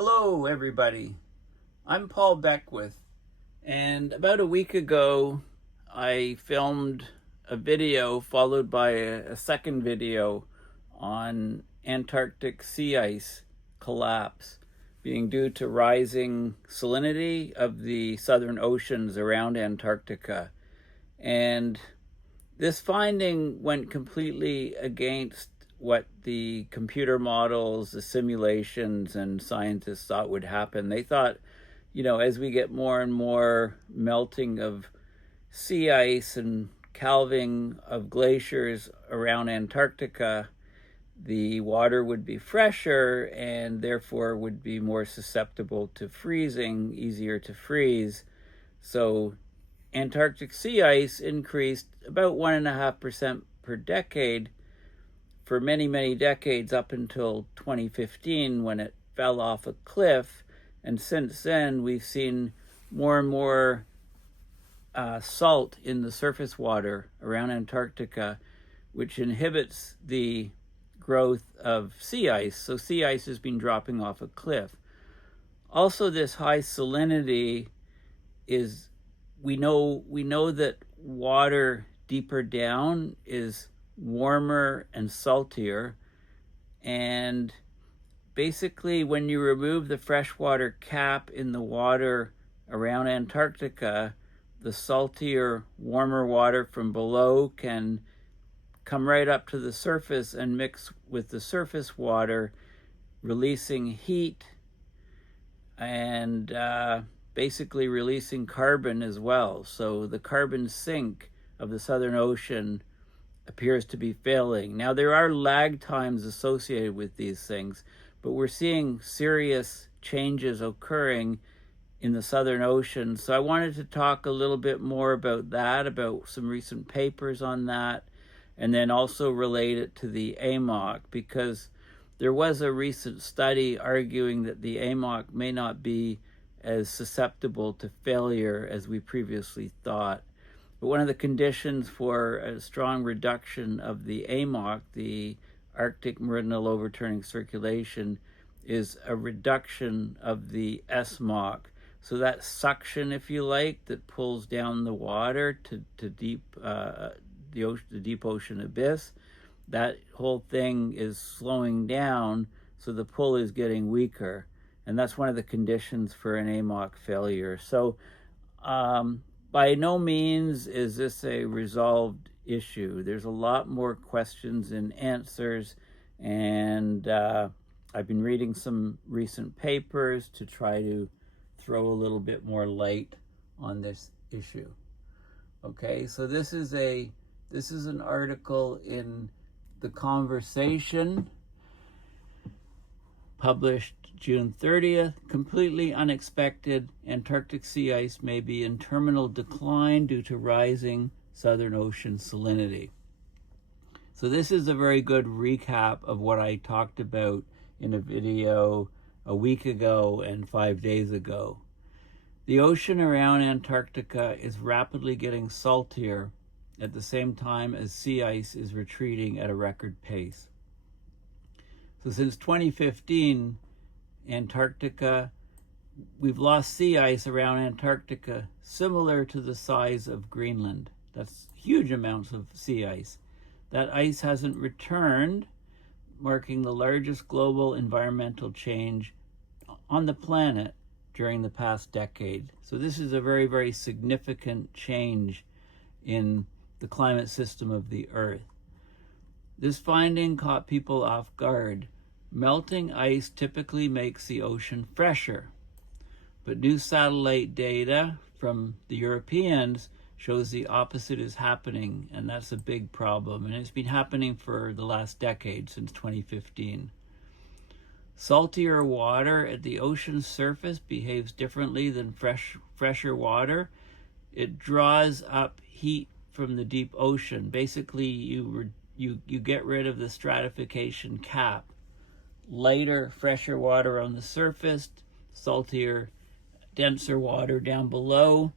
Hello everybody, I'm Paul Beckwith, and about a week ago I filmed a video followed by a second video on Antarctic sea ice collapse being due to rising salinity of the southern oceans around Antarctica. And this finding went completely against what the computer models, the simulations, and scientists thought would happen. They thought, as we get more and more melting of sea ice and calving of glaciers around Antarctica, the water would be fresher and therefore would be more susceptible to freezing, easier to freeze. So Antarctic sea ice increased about 1.5% per decade for many, many decades up until 2015 when it fell off a cliff. And since then, we've seen more and more salt in the surface water around Antarctica, which inhibits the growth of sea ice. So sea ice has been dropping off a cliff. Also, this high salinity is, we know that water deeper down is warmer and saltier, and basically when you remove the freshwater cap in the water around Antarctica, the saltier, warmer water from below can come right up to the surface and mix with the surface water, releasing heat and basically releasing carbon as well. So the carbon sink of the Southern Ocean appears to be failing. Now, there are lag times associated with these things, but we're seeing serious changes occurring in the Southern Ocean. So I wanted to talk a little bit more about that, about some recent papers on that, and then also relate it to the AMOC, because there was a recent study arguing that the AMOC may not be as susceptible to failure as we previously thought. But one of the conditions for a strong reduction of the AMOC, the Arctic Meridional Overturning Circulation, is a reduction of the SMOC. So that suction, if you like, that pulls down the water to deep, the deep ocean abyss, that whole thing is slowing down, so the pull is getting weaker. And that's one of the conditions for an AMOC failure. So by no means is this a resolved issue. There's a lot more questions and answers, and I've been reading some recent papers to try to throw a little bit more light on this issue. Okay, so this is an article in The Conversation, published June 30th, completely unexpected. Antarctic sea ice may be in terminal decline due to rising Southern Ocean salinity. So this is a very good recap of what I talked about in a video a week ago and 5 days ago. The ocean around Antarctica is rapidly getting saltier at the same time as sea ice is retreating at a record pace. So since 2015, Antarctica, we've lost sea ice around Antarctica similar to the size of Greenland. That's huge amounts of sea ice. That ice hasn't returned, marking the largest global environmental change on the planet during the past decade. So this is a very, very significant change in the climate system of the Earth. This finding caught people off guard. Melting ice typically makes the ocean fresher, but new satellite data from the Europeans shows the opposite is happening, and that's a big problem, and it's been happening for the last decade, since 2015. Saltier water at the ocean surface behaves differently than fresher water. It draws up heat from the deep ocean. Basically, you get rid of the stratification cap. Lighter, fresher water on the surface, saltier, denser water down below.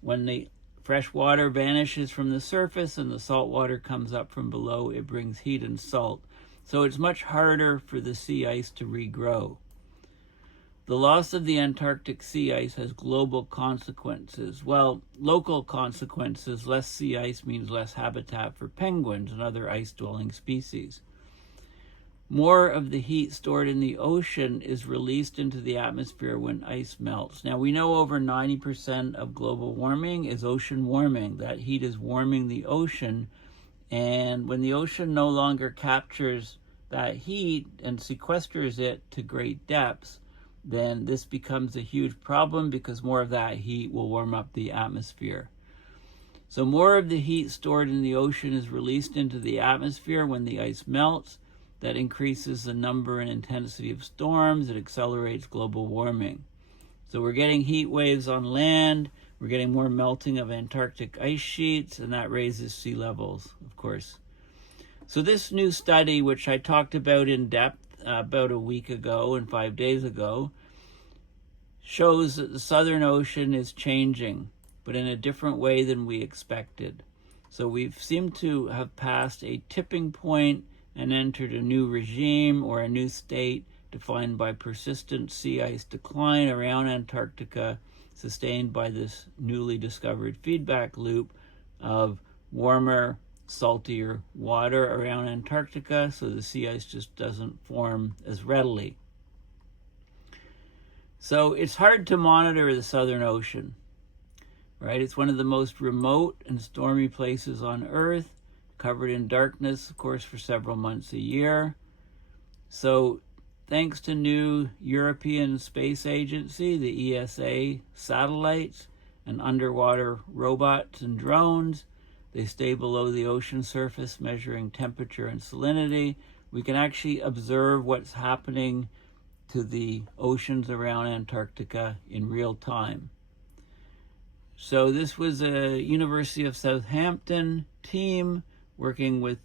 When the fresh water vanishes from the surface and the salt water comes up from below, it brings heat and salt. So it's much harder for the sea ice to regrow. The loss of the Antarctic sea ice has global consequences. Well, local consequences: less sea ice means less habitat for penguins and other ice-dwelling species. More of the heat stored in the ocean is released into the atmosphere when ice melts. Now, we know over 90% of global warming is ocean warming. That heat is warming the ocean, and when the ocean no longer captures that heat and sequesters it to great depths, then this becomes a huge problem because more of that heat will warm up the atmosphere. So more of the heat stored in the ocean is released into the atmosphere when the ice melts. That increases the number and intensity of storms. It accelerates global warming. So we're getting heat waves on land. We're getting more melting of Antarctic ice sheets, and that raises sea levels, of course. So this new study, which I talked about in depth about a week ago and 5 days ago, shows that the Southern Ocean is changing, but in a different way than we expected. So we've seemed to have passed a tipping point and entered a new regime or a new state defined by persistent sea ice decline around Antarctica, sustained by this newly discovered feedback loop of warmer, saltier water around Antarctica, so the sea ice just doesn't form as readily. So it's hard to monitor the Southern Ocean, right? It's one of the most remote and stormy places on Earth, covered in darkness, of course, for several months a year. So thanks to new European Space Agency, the ESA satellites, and underwater robots and drones, they stay below the ocean surface, measuring temperature and salinity. We can actually observe what's happening to the oceans around Antarctica in real time. So this was a University of Southampton team working with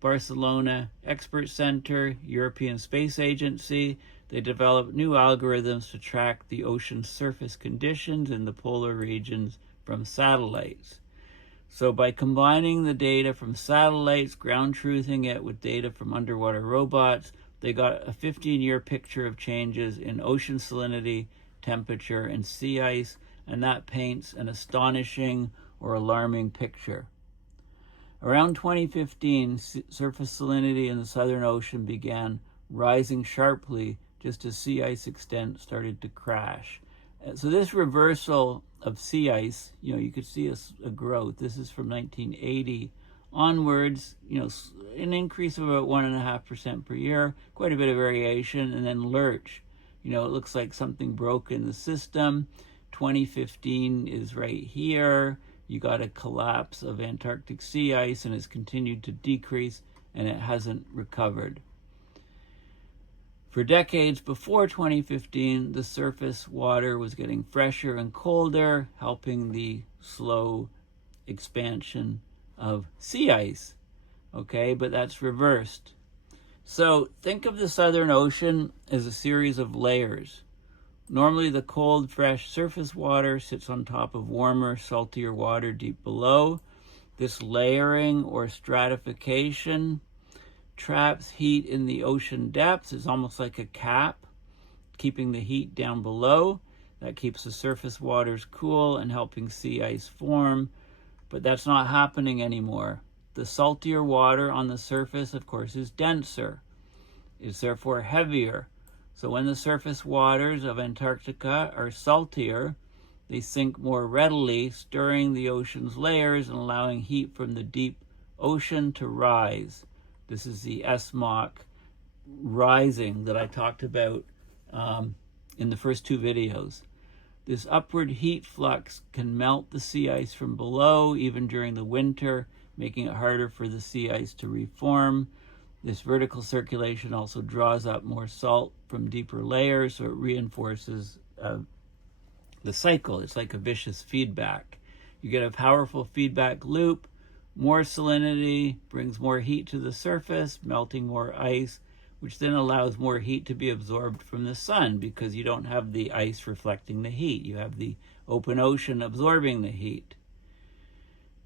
Barcelona Expert Center, European Space Agency. They developed new algorithms to track the ocean surface conditions in the polar regions from satellites. So by combining the data from satellites, ground truthing it with data from underwater robots, they got a 15-year picture of changes in ocean salinity, temperature, and sea ice, and that paints an astonishing or alarming picture. Around 2015, surface salinity in the Southern Ocean began rising sharply just as sea ice extent started to crash. So this reversal of sea ice, you could see a growth. This is from 1980 onwards, an increase of about 1.5% per year, quite a bit of variation, and then lurch. It looks like something broke in the system. 2015 is right here. You got a collapse of Antarctic sea ice, and it's continued to decrease, and it hasn't recovered. For decades before 2015, the surface water was getting fresher and colder, helping the slow expansion of sea ice. Okay, but that's reversed. So think of the Southern Ocean as a series of layers. Normally the cold, fresh surface water sits on top of warmer, saltier water deep below. This layering or stratification traps heat in the ocean depths. It's almost like a cap, keeping the heat down below. That keeps the surface waters cool and helping sea ice form. But that's not happening anymore. The saltier water on the surface, of course, is denser. It's therefore heavier. So when the surface waters of Antarctica are saltier, they sink more readily, stirring the ocean's layers and allowing heat from the deep ocean to rise. This is the SMOC rising that I talked about in the first two videos. This upward heat flux can melt the sea ice from below, even during the winter, making it harder for the sea ice to reform. This vertical circulation also draws up more salt from deeper layers, so it reinforces the cycle. It's like a vicious feedback. You get a powerful feedback loop. More salinity brings more heat to the surface, melting more ice, which then allows more heat to be absorbed from the sun because you don't have the ice reflecting the heat. You have the open ocean absorbing the heat.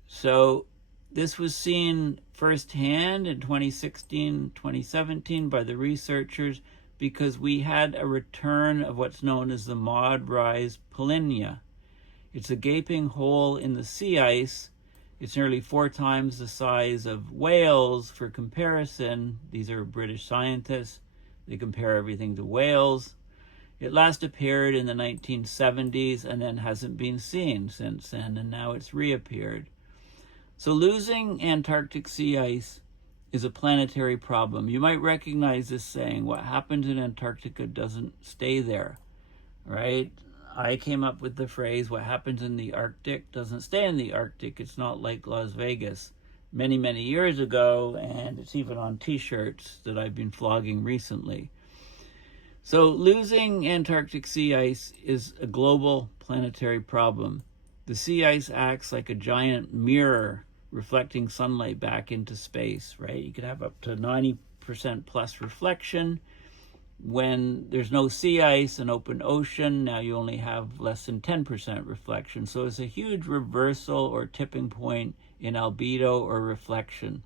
So this was seen firsthand in 2016, 2017 by the researchers because we had a return of what's known as the mod rise polynya. It's a gaping hole in the sea ice. It's nearly 4 times the size of Wales. For comparison, these are British scientists. They compare everything to Wales. It last appeared in the 1970s and then hasn't been seen since then, and now it's reappeared. So losing Antarctic sea ice is a planetary problem. You might recognize this saying, what happens in Antarctica doesn't stay there, right? I came up with the phrase, what happens in the Arctic doesn't stay in the Arctic. It's not like Las Vegas many, many years ago, and it's even on t-shirts that I've been flogging recently. So losing Antarctic sea ice is a global planetary problem. The sea ice acts like a giant mirror reflecting sunlight back into space, right? You could have up to 90% plus reflection. When there's no sea ice and open ocean, now you only have less than 10% reflection. So it's a huge reversal or tipping point in albedo or reflection.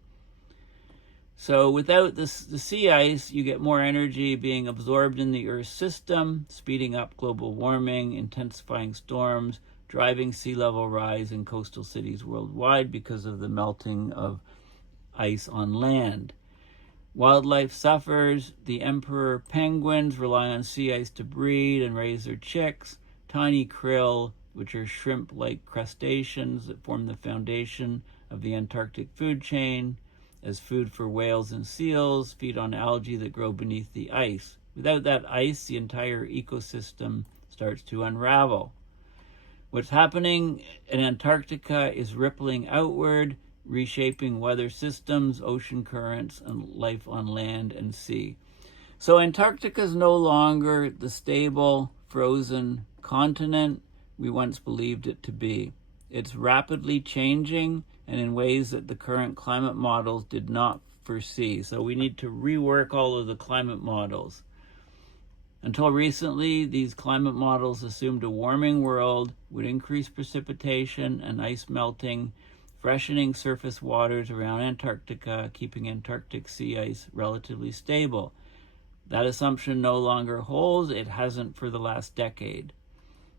So without the sea ice, you get more energy being absorbed in the Earth's system, speeding up global warming, intensifying storms, driving sea level rise in coastal cities worldwide because of the melting of ice on land. Wildlife suffers. The emperor penguins rely on sea ice to breed and raise their chicks. Tiny krill, which are shrimp-like crustaceans that form the foundation of the Antarctic food chain, as food for whales and seals, feed on algae that grow beneath the ice. Without that ice, the entire ecosystem starts to unravel. What's happening in Antarctica is rippling outward, reshaping weather systems, ocean currents, and life on land and sea. So Antarctica is no longer the stable, frozen continent we once believed it to be. It's rapidly changing, and in ways that the current climate models did not foresee. So we need to rework all of the climate models. Until recently, these climate models assumed a warming world would increase precipitation and ice melting, freshening surface waters around Antarctica, keeping Antarctic sea ice relatively stable. That assumption no longer holds. It hasn't for the last decade.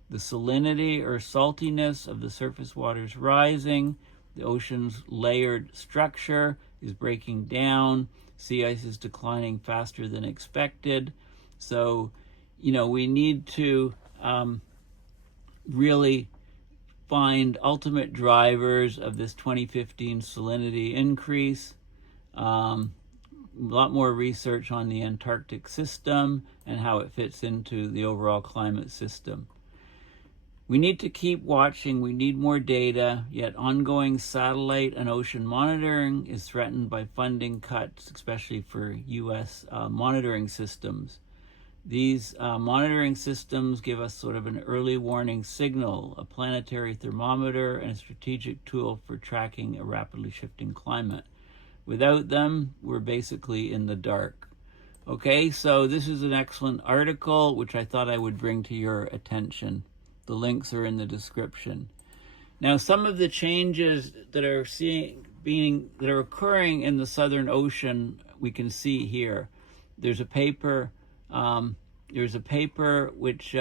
The salinity or saltiness of the surface waters rising, the ocean's layered structure is breaking down, sea ice is declining faster than expected. So, we need to really find ultimate drivers of this 2015 salinity increase. A lot more research on the Antarctic system and how it fits into the overall climate system. We need to keep watching. We need more data, yet ongoing satellite and ocean monitoring is threatened by funding cuts, especially for U.S. Monitoring systems. These monitoring systems give us sort of an early warning signal, a planetary thermometer, and a strategic tool for tracking a rapidly shifting climate. Without them, we're basically in the dark. Okay, so this is an excellent article, which I thought I would bring to your attention. The links are in the description. Now, some of the changes that are occurring in the Southern Ocean, we can see here. There's a paper which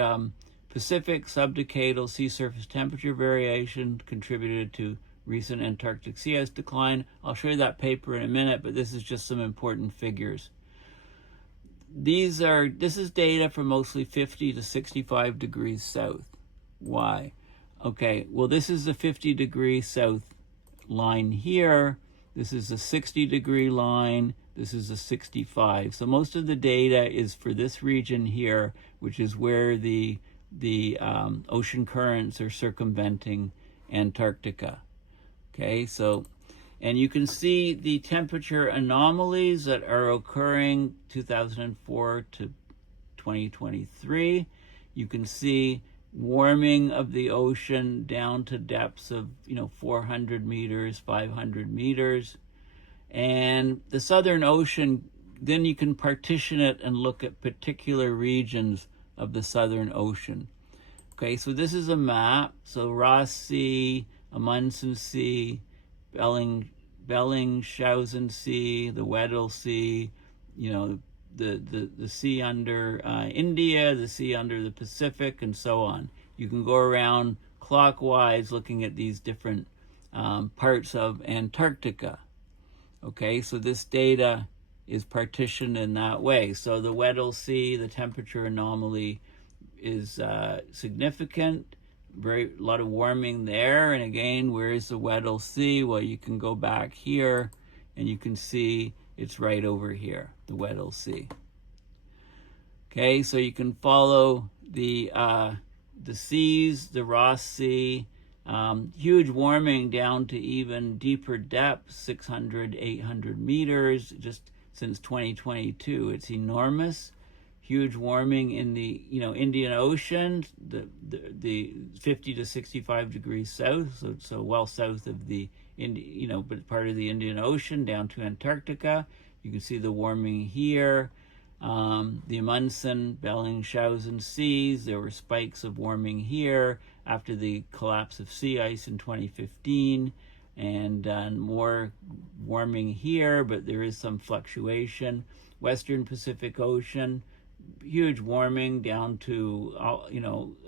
Pacific subdecadal sea surface temperature variation contributed to recent Antarctic sea ice decline. I'll show you that paper in a minute, but this is just some important figures. This is data from mostly 50 to 65 degrees south. Why? Okay, well, this is the 50 degree south line here. This is a 60 degree line. This is a 65. So most of the data is for this region here, which is where the ocean currents are circumventing Antarctica. Okay, so, and you can see the temperature anomalies that are occurring 2004 to 2023. You can see warming of the ocean down to depths of 400 meters, 500 meters. And the Southern Ocean, then you can partition it and look at particular regions of the Southern Ocean. Okay, so this is a map. So Ross Sea, Amundsen Sea, Bellingshausen Sea, the Weddell Sea, the sea under India, the sea under the Pacific, and so on. You can go around clockwise looking at these different parts of Antarctica. Okay, so this data is partitioned in that way. So the Weddell Sea, the temperature anomaly is significant. A lot of warming there. And again, where is the Weddell Sea? Well, you can go back here and you can see it's right over here, the Weddell Sea. Okay, so you can follow the seas, the Ross Sea, huge warming down to even deeper depths, 600, 800 meters, just since 2022. It's enormous. Huge warming in the Indian Ocean, the 50 to 65 degrees south, so well south of the but part of the Indian Ocean down to Antarctica. You can see the warming here. The Amundsen, Bellingshausen seas, there were spikes of warming here after the collapse of sea ice in 2015, and more warming here, but there is some fluctuation. Western Pacific Ocean, huge warming down to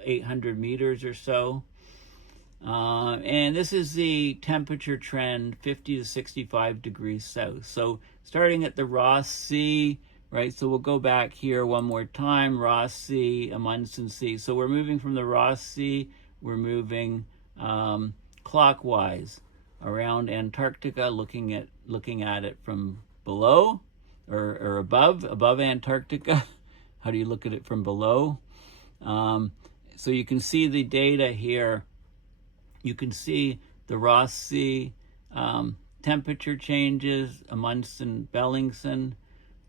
800 meters or so. And this is the temperature trend, 50 to 65 degrees south. So starting at the Ross Sea, right? So we'll go back here one more time, Ross Sea, Amundsen Sea. So we're moving from the Ross Sea, we're moving clockwise around Antarctica, looking at it from below or above Antarctica. How do you look at it from below? So you can see the data here. You can see the Ross Sea temperature changes, Amundsen, Bellingshausen,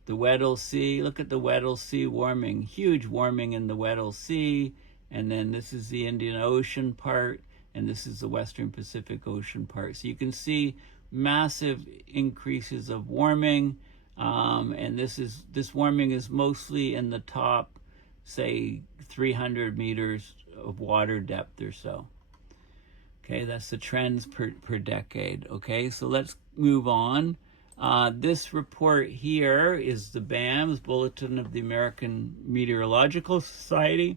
the Weddell Sea. Look at the Weddell Sea warming, huge warming in the Weddell Sea. And then this is the Indian Ocean part, and this is the Western Pacific Ocean part. So you can see massive increases of warming. And this warming is mostly in the top, say, 300 meters of water depth or so. Okay, that's the trends per decade. Okay, so let's move on. This report here is the BAM's Bulletin of the American Meteorological Society,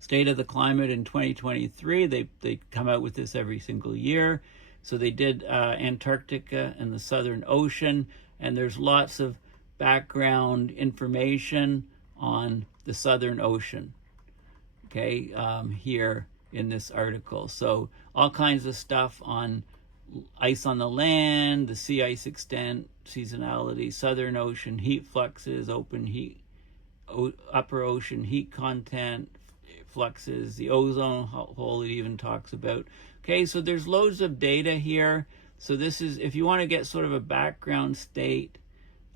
State of the Climate in 2023. They come out with this every single year. So they did Antarctica and the Southern Ocean, and there's lots of background information on the Southern Ocean, okay, here in this article. So all kinds of stuff on ice on the land, the sea ice extent, seasonality, Southern Ocean heat fluxes, upper ocean heat content, fluxes, the ozone hole it even talks about. Okay, so there's loads of data here. So this is, if you want to get sort of a background state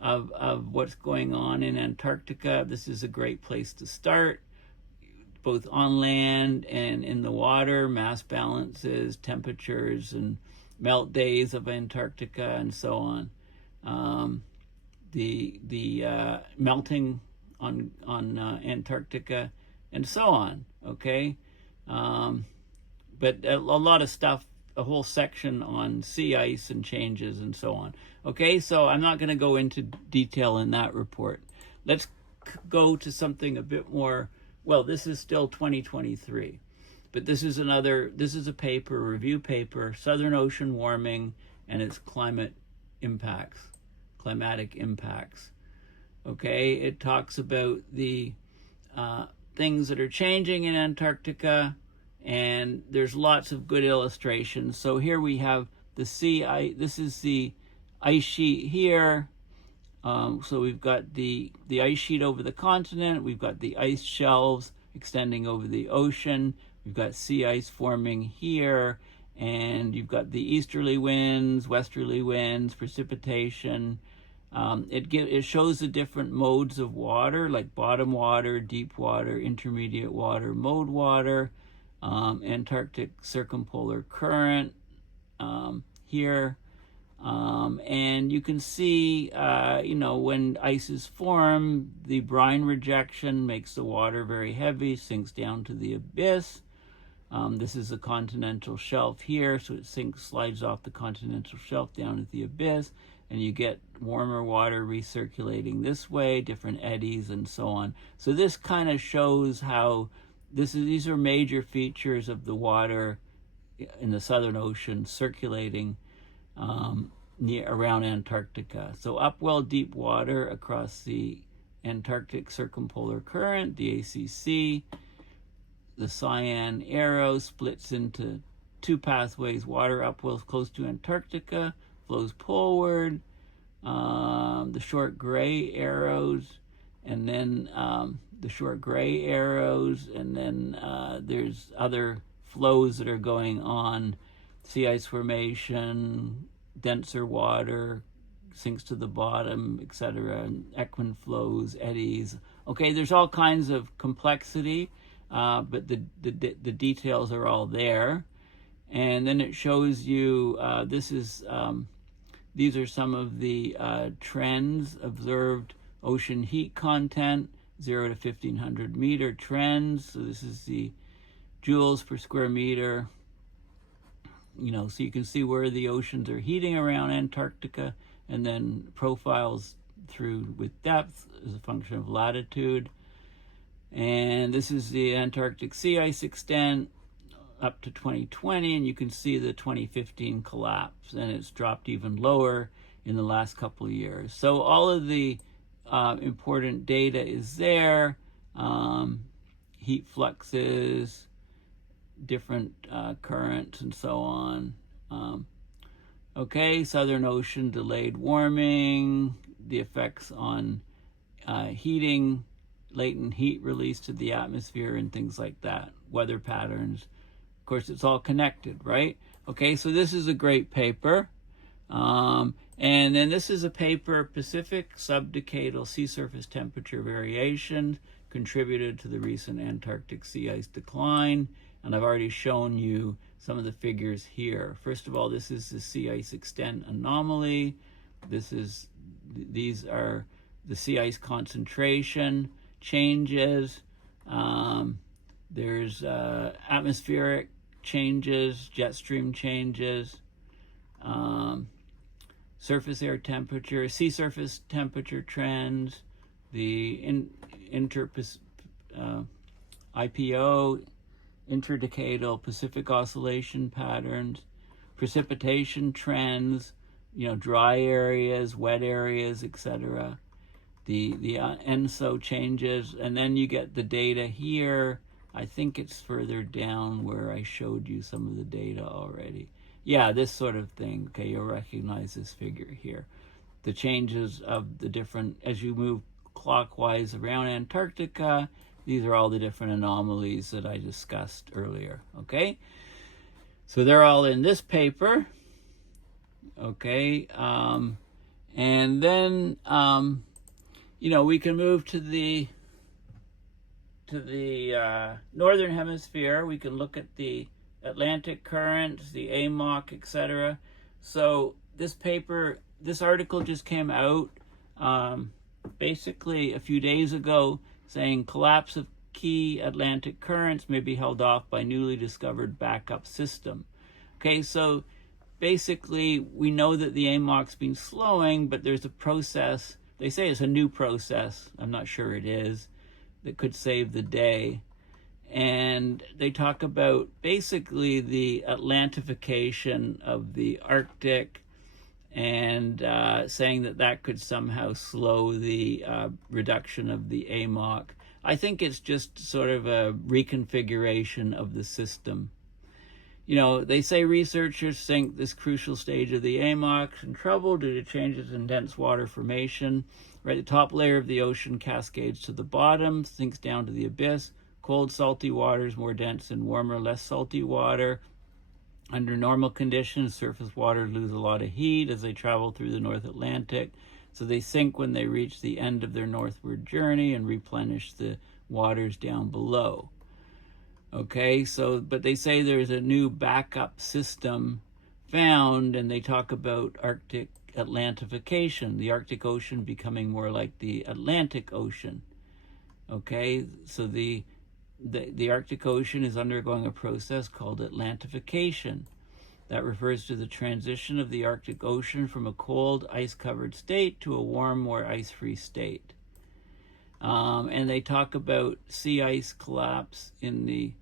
of what's going on in Antarctica, this is a great place to start, both on land and in the water, mass balances, temperatures, and melt days of Antarctica, and so on. The melting on Antarctica, and so on. Okay, but a lot of stuff, a whole section on sea ice and changes and so on. Okay, so I'm not going to go into detail in that report. Let's go to something a bit more. Well, this is still 2023, but this is a paper, review paper, Southern Ocean warming and its climatic impacts. Okay, it talks about the things that are changing in Antarctica, and there's lots of good illustrations. So here we have the sea ice. This is the ice sheet here. So we've got the ice sheet over the continent. We've got the ice shelves extending over the ocean. We've got sea ice forming here, and you've got the easterly winds, westerly winds, precipitation. It shows the different modes of water, like bottom water, deep water, intermediate water, mode water, Antarctic circumpolar current here. And you can see, when ices form, the brine rejection makes the water very heavy, sinks down to the abyss. This is the continental shelf here, so it slides off the continental shelf down at the abyss, and you get warmer water recirculating this way, different eddies and so on. So this kind of shows how these are major features of the water in the Southern Ocean circulating around Antarctica. So upwell deep water across the Antarctic Circumpolar Current, the ACC. The cyan arrow splits into two pathways. Water upwells close to Antarctica, flows poleward. The short gray arrows, and then there's other flows that are going on. Sea ice formation, denser water sinks to the bottom, etc. And equine flows, eddies. Okay, there's all kinds of complexity, but the details are all there. And then it shows you these are some of the trends, observed ocean heat content, 0 to 1500 meter trends. So this is the joules per square meter. So you can see where the oceans are heating around Antarctica, and then profiles through with depth as a function of latitude. And this is the Antarctic sea ice extent up to 2020, and you can see the 2015 collapse, and it's dropped even lower in the last couple of years. So all of the important data is there. Heat fluxes, different currents, and so on. Okay, Southern Ocean delayed warming, the effects on heating, latent heat release to the atmosphere, and things like that, weather patterns. Of course, it's all connected, right? Okay, so this is a great paper. And then this is a paper, Pacific subdecadal sea surface temperature variation contributed to the recent Antarctic sea ice decline. And I've already shown you some of the figures here. First of all, this is the sea ice extent anomaly. These are the sea ice concentration changes. There's atmospheric changes, jet stream changes, surface air temperature, sea surface temperature trends, the IPO, interdecadal Pacific oscillation patterns, precipitation trends, dry areas, wet areas, etc. The ENSO changes, and then you get the data here. I think it's further down where I showed you some of the data already. Yeah, this sort of thing. Okay, you'll recognize this figure here. The changes of the different, as you move clockwise around Antarctica, these are all the different anomalies that I discussed earlier. Okay, so they're all in this paper. Okay, and then we can move to the northern hemisphere. We can look at the Atlantic currents, the AMOC, etc. So this article just came out basically a few days ago, saying collapse of key Atlantic currents may be held off by newly discovered backup system. Okay, so basically we know that the AMOC's been slowing, but there's a process. They say it's a new process. I'm not sure it is, that could save the day. And they talk about basically the Atlantification of the Arctic, and saying that could somehow slow the reduction of the AMOC. I think it's just sort of a reconfiguration of the system. They say researchers think this crucial stage of the AMOC is in trouble due to changes in dense water formation. Right, the top layer of the ocean cascades to the bottom, sinks down to the abyss. Cold, salty water is more dense than warmer, less salty water. Under normal conditions, surface waters lose a lot of heat as they travel through the North Atlantic. So they sink when they reach the end of their northward journey and replenish the waters down below. Okay, but they say there's a new backup system found, and they talk about Arctic Atlantification, the Arctic Ocean becoming more like the Atlantic Ocean. Okay, so the Arctic Ocean is undergoing a process called Atlantification. That refers to the transition of the Arctic Ocean from a cold, ice-covered state to a warm, more ice-free state. And they talk about sea ice collapse in the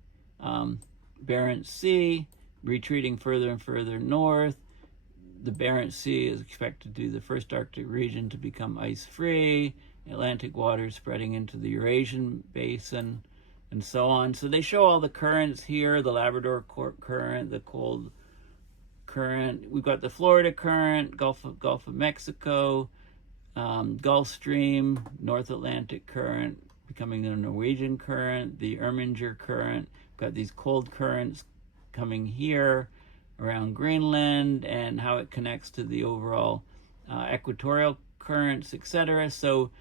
Barents Sea, retreating further and further north. The Barents Sea is expected to be the first Arctic region to become ice-free. Atlantic waters spreading into the Eurasian basin, and so on. So they show all the currents here, the Labrador current, the cold current. We've got the Florida current, Gulf of Mexico, Gulf Stream, North Atlantic current becoming the Norwegian current, the Erminger current. We've got these cold currents coming here around Greenland and how it connects to the overall equatorial currents, etc. So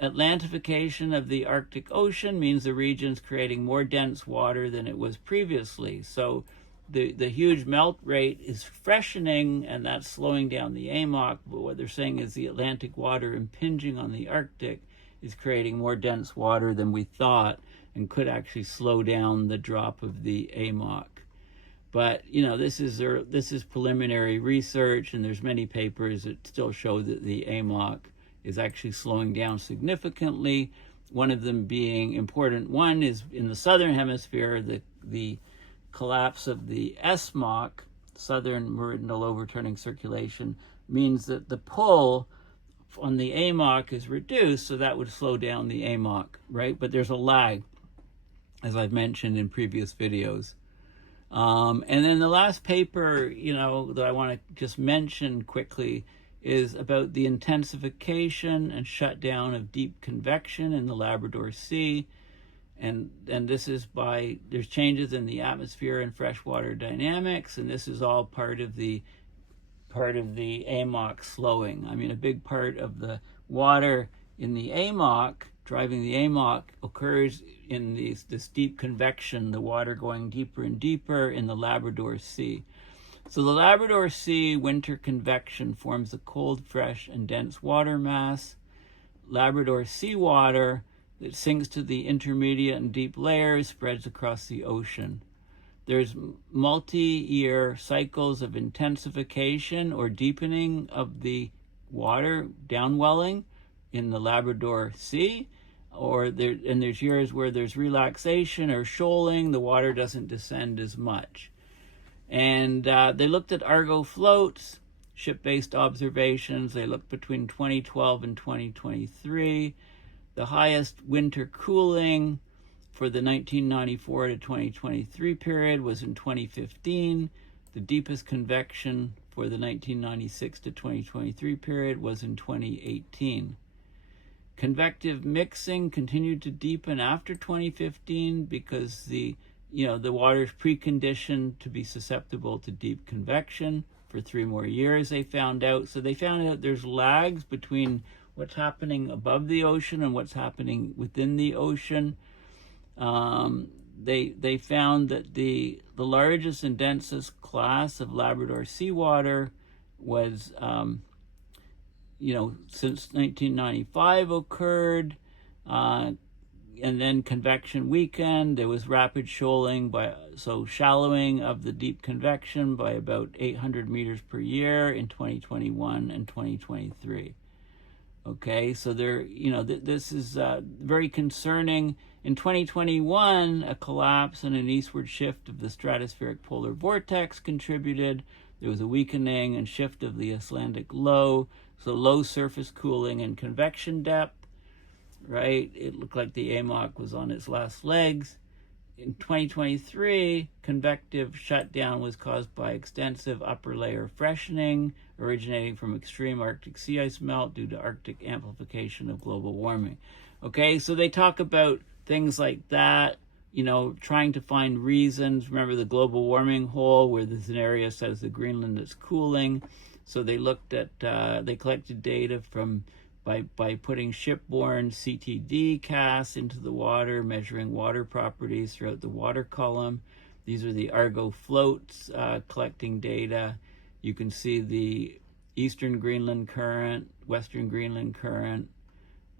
Atlantification of the Arctic Ocean means the region's creating more dense water than it was previously. So the huge melt rate is freshening, and that's slowing down the AMOC. But what they're saying is the Atlantic water impinging on the Arctic is creating more dense water than we thought, and could actually slow down the drop of the AMOC. But this is preliminary research, and there's many papers that still show that the AMOC is actually slowing down significantly. One of them being important. One is in the southern hemisphere, the collapse of the SMOC, southern meridional overturning circulation, means that the pull on the AMOC is reduced, so that would slow down the AMOC, right? But there's a lag, as I've mentioned in previous videos. And then the last paper, that I want to just mention quickly is about the intensification and shutdown of deep convection in the Labrador Sea. And this is there's changes in the atmosphere and freshwater dynamics, and this is all part of the AMOC slowing. I mean, a big part of the water in the AMOC, driving the AMOC, occurs in this deep convection, the water going deeper and deeper in the Labrador Sea. So the Labrador Sea winter convection forms a cold, fresh, and dense water mass. Labrador seawater that sinks to the intermediate and deep layers spreads across the ocean. There's multi-year cycles of intensification or deepening of the water downwelling in the Labrador Sea, and there's years where there's relaxation or shoaling, the water doesn't descend as much. And they looked at Argo floats, ship-based observations. They looked between 2012 and 2023. The highest winter cooling for the 1994 to 2023 period was in 2015. The deepest convection for the 1996 to 2023 period was in 2018. Convective mixing continued to deepen after 2015 because the water is preconditioned to be susceptible to deep convection for 3 more years, they found out. So they found out there's lags between what's happening above the ocean and what's happening within the ocean. They found that the largest and densest class of Labrador seawater was, since 1995 occurred, and then convection weakened. There was rapid shoaling, shallowing of the deep convection by about 800 meters per year in 2021 and 2023. Okay, so this is very concerning. In 2021, a collapse and an eastward shift of the stratospheric polar vortex contributed. There was a weakening and shift of the Icelandic low, so low surface cooling and convection depth, right? It looked like the AMOC was on its last legs. In 2023, convective shutdown was caused by extensive upper layer freshening originating from extreme Arctic sea ice melt due to Arctic amplification of global warming. Okay, so they talk about things like that, trying to find reasons. Remember the global warming hole where the scenario says the Greenland is cooling. So they looked at, they collected data by putting shipborne CTD casts into the water, measuring water properties throughout the water column. These are the Argo floats collecting data. You can see the Eastern Greenland current, Western Greenland current,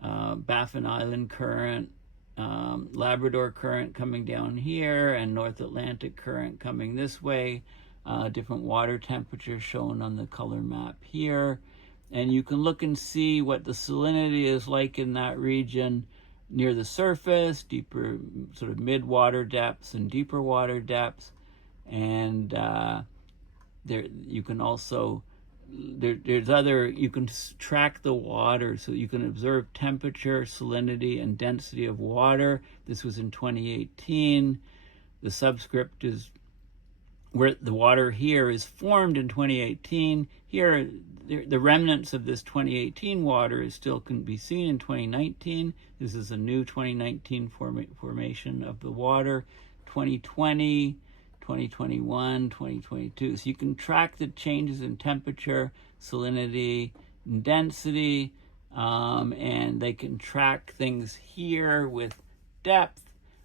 Baffin Island current, Labrador current coming down here, and North Atlantic current coming this way. different water temperatures shown on the color map here. And you can look and see what the salinity is like in that region near the surface, deeper, sort of mid-water depths and deeper water depths. And there you can also, you can track the water, so you can observe temperature, salinity, and density of water. This was in 2018. The subscript is where the water here is formed in 2018. Here, the remnants of this 2018 water still can be seen in 2019. This is a new 2019 formation of the water. 2020, 2021, 2022. So you can track the changes in temperature, salinity, and density, and they can track things here with depth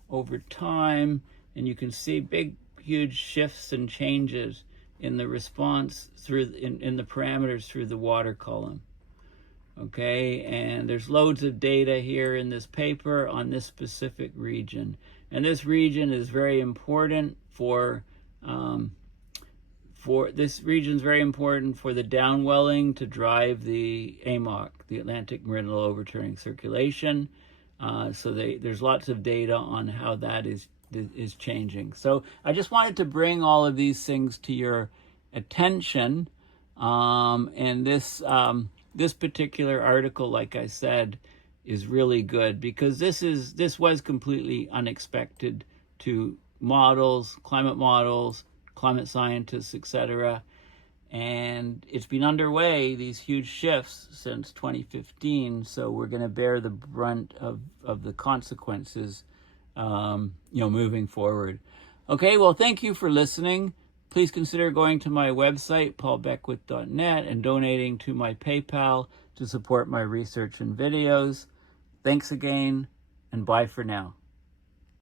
over time, and you can see big, huge shifts and changes in the response through in the parameters through the water column. Okay, and there's loads of data here in this paper on this specific region, and this region is very important for this region is very important for the downwelling to drive the AMOC, the Atlantic Meridional Overturning Circulation. So there's lots of data on how that is changing. So I just wanted to bring all of these things to your attention. And this particular article, like I said, is really good because this was completely unexpected to models, climate scientists, etc. And it's been underway, these huge shifts, since 2015. So we're going to bear the brunt of the consequences, moving forward. Okay, well, thank you for listening. Please consider going to my website, paulbeckwith.net, and donating to my PayPal to support my research and videos. Thanks again, and bye for now.